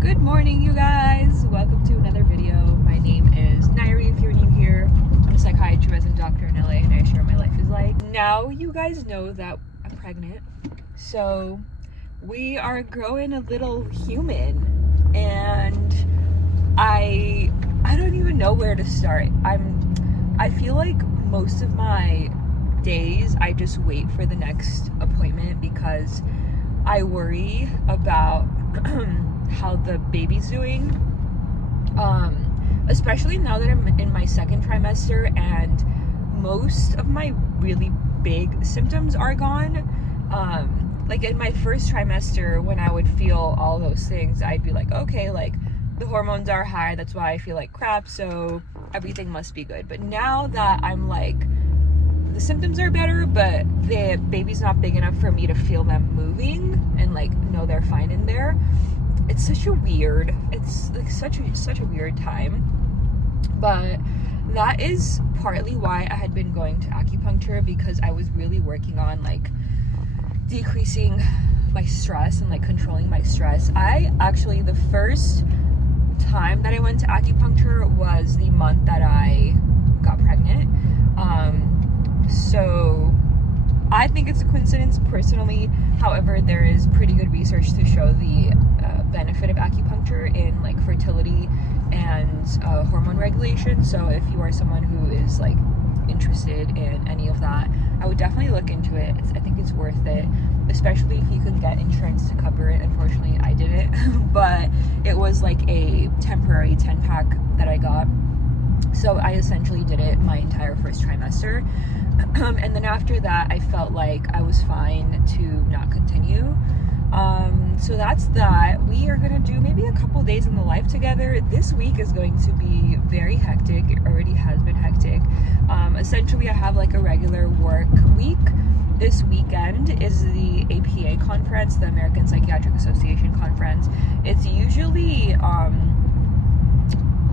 Good morning, you guys. Welcome to another video. My name is Nayiri if you're new here. I'm a psychiatry resident doctor in LA and I share what my life is like. Now you guys know that I'm pregnant, so we are growing a little human and I don't even know where to start. I feel like most of my days I just wait for the next appointment because I worry about how the baby's doing, especially now that I'm in my second trimester and most of my really big symptoms are gone. Like in my first trimester, when I would feel all those things, I'd be like, okay, like the hormones are high, that's why I feel like crap, so everything must be good. But now that I'm like, the symptoms are better, but the baby's not big enough for me to feel them moving and like know they're fine in there. It's like such a weird time. But that is partly why I had been going to acupuncture, because I was really working on like decreasing my stress and like controlling my stress. I actually, the first time that I went to acupuncture was the month that I got pregnant. So I think it's a coincidence personally. However, there is pretty good research to show the benefit of acupuncture in like fertility and hormone regulation. So if you are someone who is like interested in any of that, I would definitely look into it. I think it's worth it, especially if you can get insurance to cover it. Unfortunately, I didn't, but it was like a temporary 10-pack that I got. So I essentially did it my entire first trimester. And then after that, I felt like I was fine to not continue. So that's that. We are going to do maybe a couple days in the life together. This week is going to be very hectic. It already has been hectic. Essentially, I have like a regular work week. This weekend is the APA conference, the American Psychiatric Association conference. It's usually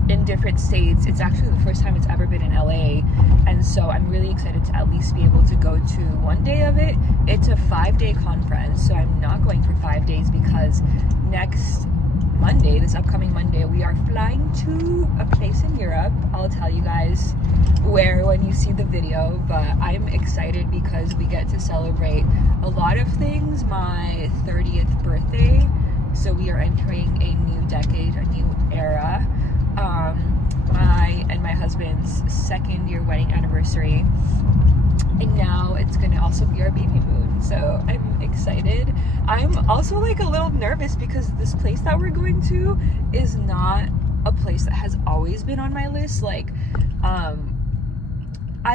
in different states. It's actually the first time it's ever been in LA, and so I'm really excited to at least be able to go to one day of it. It's a 5-day conference, so I'm not going for 5 days because next Monday, this upcoming Monday, we are flying to a place in Europe. I'll tell you guys where when you see the video, but I'm excited because we get to celebrate a lot of things. My 30th birthday, so we are entering a new decade, a new era. My husband's 2nd year wedding anniversary, and now it's gonna also be our baby moon, so I'm excited. I'm also like a little nervous because this place that we're going to is not a place that has always been on my list. Like I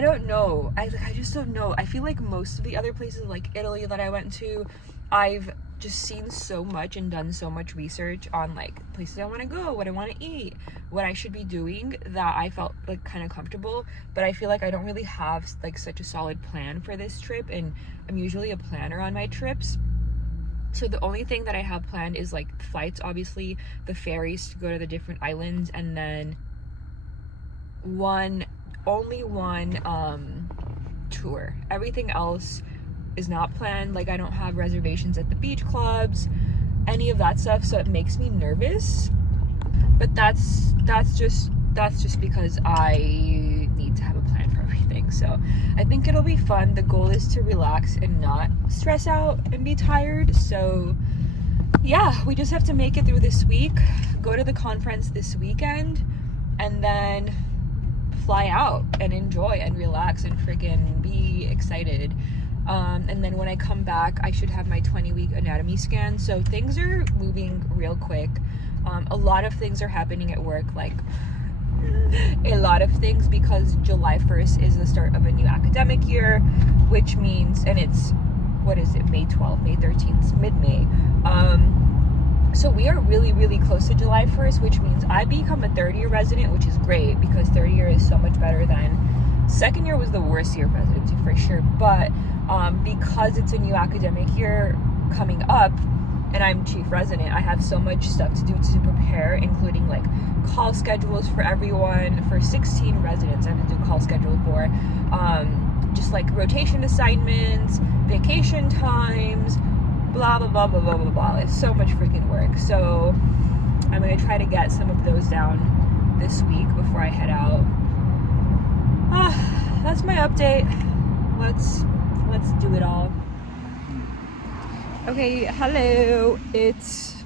don't know, I just don't know. I feel like most of the other places like Italy that I went to, I've just seen so much and done so much research on like places I want to go, what I want to eat, what I should be doing, that I felt like kind of comfortable. But I feel like I don't really have like such a solid plan for this trip, and I'm usually a planner on my trips. So the only thing that I have planned is like flights, obviously, the ferries to go to the different islands, and then only one tour. Everything else is not planned. Like I don't have reservations at the beach clubs, any of that stuff, so it makes me nervous. But that's just because I need to have a plan for everything. So I think it'll be fun. The goal is to relax and not stress out and be tired. So yeah, we just have to make it through this week, go to the conference this weekend, and then fly out and enjoy and relax and freaking be excited. And then when I come back, I should have my 20-week anatomy scan. So things are moving real quick. A lot of things are happening at work, like a lot of things, because July 1st is the start of a new academic year, which means, and it's, what is it, May 12th, May 13th, mid-May. So we are really, really close to July 1st, which means I become a 3rd-year resident, which is great because 3rd year is so much better than 2nd year was the worst year of residency for sure. But because it's a new academic year coming up and I'm chief resident, I have so much stuff to do to prepare, including like call schedules for everyone. For 16 residents, I have to do call schedule for just like rotation assignments, vacation times, blah blah blah blah blah blah blah. It's so much freaking work. So I'm gonna try to get some of those down this week before I head out. That's my update. Let's do it all. Okay, hello. It's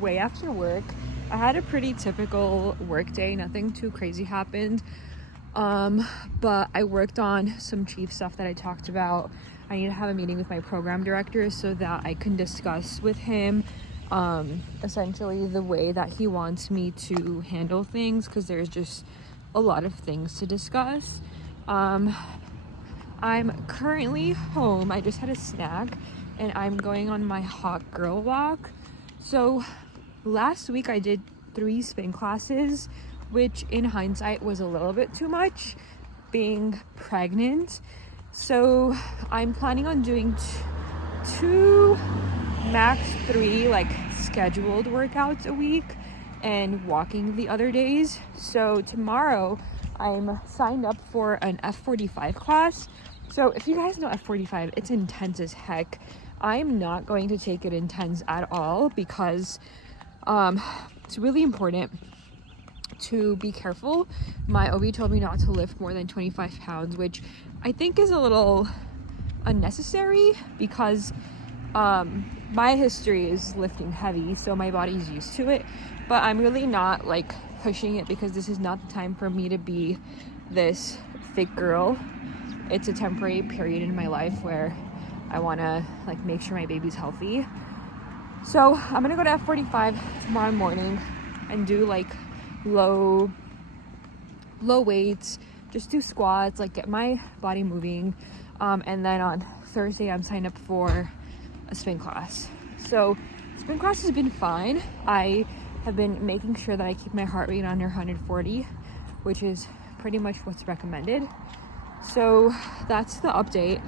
way after work. I had a pretty typical work day. Nothing too crazy happened. But I worked on some chief stuff that I talked about. I need to have a meeting with my program director so that I can discuss with him essentially the way that he wants me to handle things, because there's just a lot of things to discuss. I'm currently home. I just had a snack and I'm going on my hot girl walk. So last week I did 3 spin classes, which in hindsight was a little bit too much being pregnant. So I'm planning on doing 2, max 3 like scheduled workouts a week and walking the other days. So tomorrow I'm signed up for an F45 class. So if you guys know F45, it's intense as heck. I'm not going to take it intense at all because it's really important to be careful. My OB told me not to lift more than 25 pounds, which I think is a little unnecessary because my history is lifting heavy, so my body's used to it. But I'm really not like pushing it because this is not the time for me to be this thick girl. It's a temporary period in my life where I want to like make sure my baby's healthy. So I'm gonna go to F45 tomorrow morning and do like low weights, just do squats, like get my body moving. And then on Thursday I'm signed up for a spin class. So spin class has been fine. I have been making sure that I keep my heart rate under 140, which is pretty much what's recommended. So that's the update.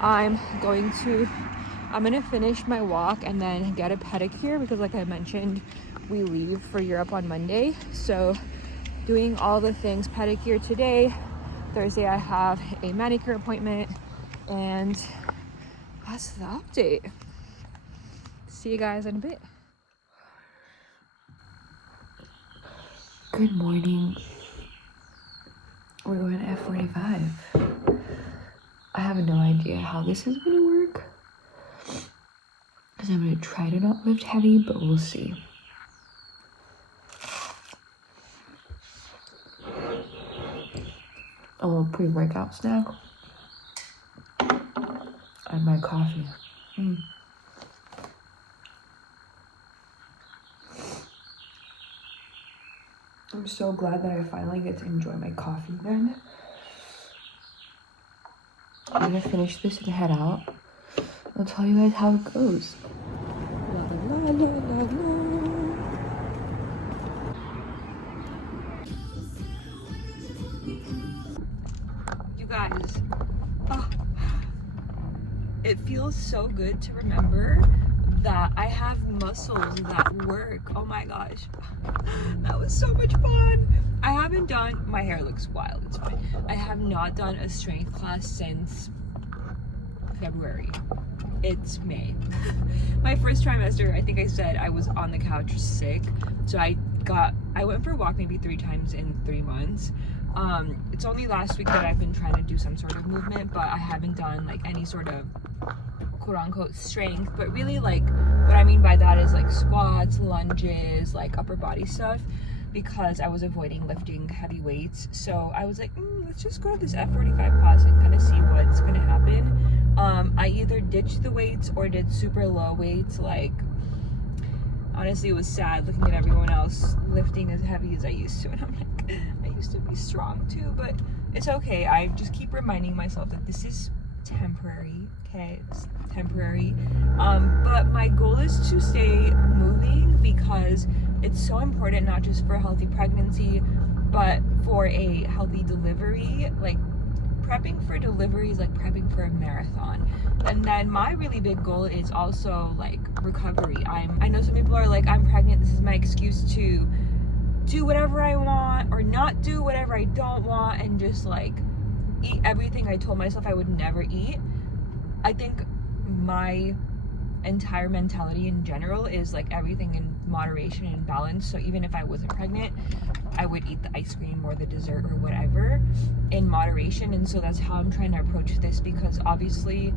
I'm gonna finish my walk and then get a pedicure because like I mentioned, we leave for Europe on Monday. So doing all the things, pedicure today. Thursday I have a manicure appointment, and that's the update. See you guys in a bit. Good morning. We're going to F45. I have no idea how this is going to work, because I'm going to try to not lift heavy, but we'll see. A little pre-workout snack and my coffee. I'm so glad that I finally get to enjoy my coffee then. I'm gonna finish this and head out. I'll tell you guys how it goes. La, la, la, la, la. You guys, it feels so good to remember that I have muscles that work. Oh my gosh, that was so much fun. I haven't done, my hair looks wild, it's fine. I have not done a strength class since February. It's May. My first trimester, I think I said I was on the couch sick. So I went for a walk maybe 3 times in 3 months. It's only last week that I've been trying to do some sort of movement, but I haven't done like any sort of quote-unquote strength. But really, like, what I mean by that is like squats, lunges, like upper body stuff, because I was avoiding lifting heavy weights. So I was like, let's just go to this F45 class and kind of see what's gonna happen. I either ditched the weights or did super low weights. Like, honestly, it was sad looking at everyone else lifting as heavy as I used to, and I'm like, I used to be strong too, but it's okay. I just keep reminding myself that this is temporary, okay? It's temporary. But my goal is to stay moving because it's so important, not just for a healthy pregnancy, but for a healthy delivery. Like, prepping for delivery is like prepping for a marathon. And then my really big goal is also like recovery. I know some people are like, I'm pregnant, this is my excuse to do whatever I want or not do whatever I don't want and just like eat everything I told myself I would never eat. I think my entire mentality in general is like everything moderation and balance. So even if I wasn't pregnant, I would eat the ice cream or the dessert or whatever in moderation. And so that's how I'm trying to approach this, because obviously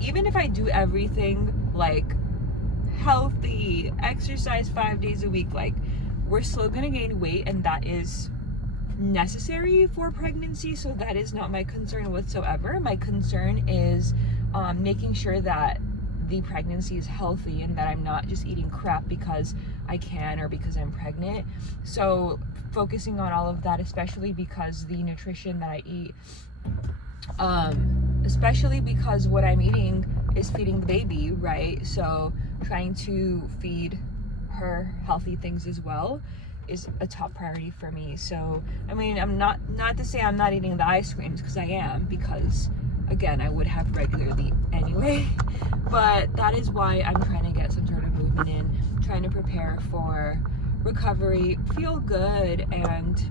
even if I do everything like healthy, exercise 5 days a week, like we're still gonna gain weight, and that is necessary for pregnancy. So that is not my concern whatsoever. My concern is making sure that the pregnancy is healthy and that I'm not just eating crap because I can or because I'm pregnant. So focusing on all of that, especially because the nutrition that I eat, especially because what I'm eating is feeding the baby, right? So trying to feed her healthy things as well is a top priority for me. So I mean, I'm not to say I'm not eating the ice creams, because I am, because again, I would have regularly anyway. But that is why I'm trying to get some sort of movement in, trying to prepare for recovery, feel good, and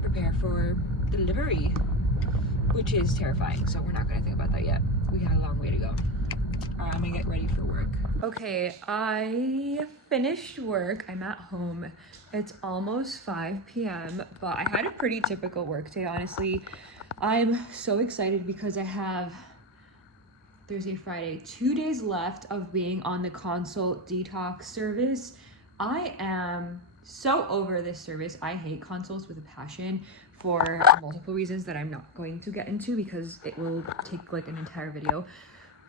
prepare for delivery, which is terrifying. So we're not gonna think about that yet. We got a long way to go. All right, I'm gonna get ready for work. Okay, I finished work. I'm at home. It's almost 5 p.m., but I had a pretty typical work day, honestly. I'm so excited because I have Thursday, Friday, 2 days left of being on the consult detox service. I am so over this service. I hate consults with a passion for multiple reasons that I'm not going to get into because it will take like an entire video.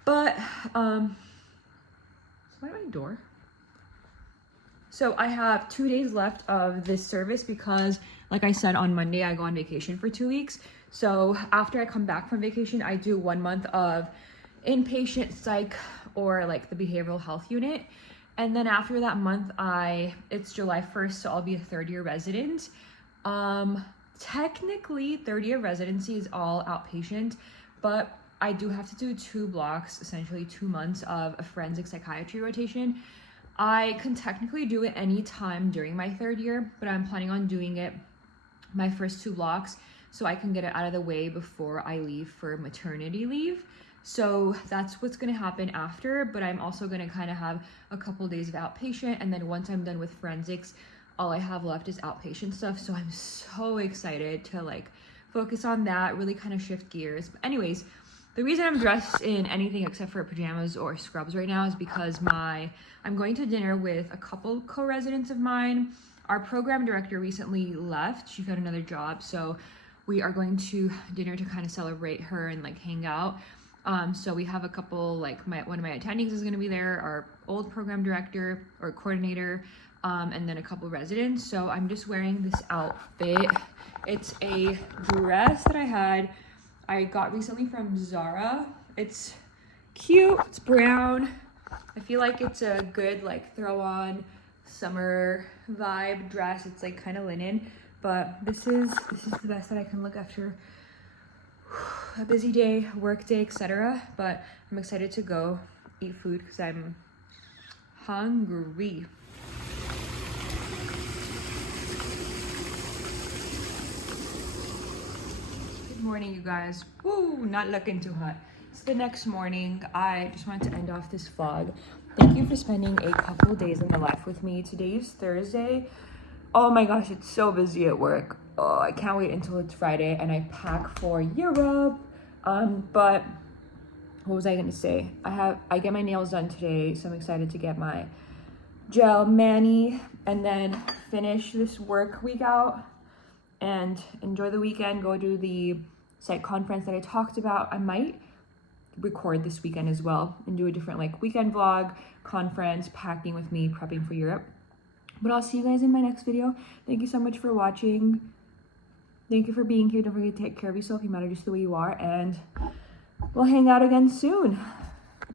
But, is my door? So I have 2 days left of this service because, like I said, on Monday, I go on vacation for 2 weeks. So after I come back from vacation, I do 1 month of inpatient psych or like the behavioral health unit. And then after that month, it's July 1st, so I'll be a third-year resident. Technically, third-year residency is all outpatient, but I do have to do 2 blocks, essentially 2 months of a forensic psychiatry rotation. I can technically do it any time during my 3rd year, but I'm planning on doing it my first 2 blocks so I can get it out of the way before I leave for maternity leave. So that's what's gonna happen after, but I'm also gonna kind of have a couple days of outpatient, and then once I'm done with forensics, all I have left is outpatient stuff. So I'm so excited to like focus on that, really kind of shift gears. But anyways, the reason I'm dressed in anything except for pajamas or scrubs right now is because I'm going to dinner with a couple co-residents of mine. Our program director recently left. She found another job. So we are going to dinner to kind of celebrate her and like hang out. So we have a couple, like one of my attendings is going to be there, our old program director or coordinator, and then a couple residents. So I'm just wearing this outfit. It's a dress that I got recently from Zara. It's cute, it's brown. I feel like it's a good like throw on summer vibe dress. It's like kind of linen, but this is the best that I can look after a busy day, work day, etc. But I'm excited to go eat food because I'm hungry. Good morning, you guys. Woo, not looking too hot. It's the next morning. I just wanted to end off this vlog. Thank you for spending a couple days in my life with me. Today is Thursday. Oh my gosh, it's so busy at work. Oh, I can't wait until it's Friday and I pack for Europe. But what was I gonna say? I get my nails done today, so I'm excited to get my gel mani and then finish this work week out and enjoy the weekend. Go to the psych conference that I talked about. I might record this weekend as well and do a different like weekend vlog, conference, packing with me, prepping for Europe. But I'll see you guys in my next video. Thank you so much for watching. Thank you for being here. Don't forget to take care of yourself. You matter just the way you are. And we'll hang out again soon.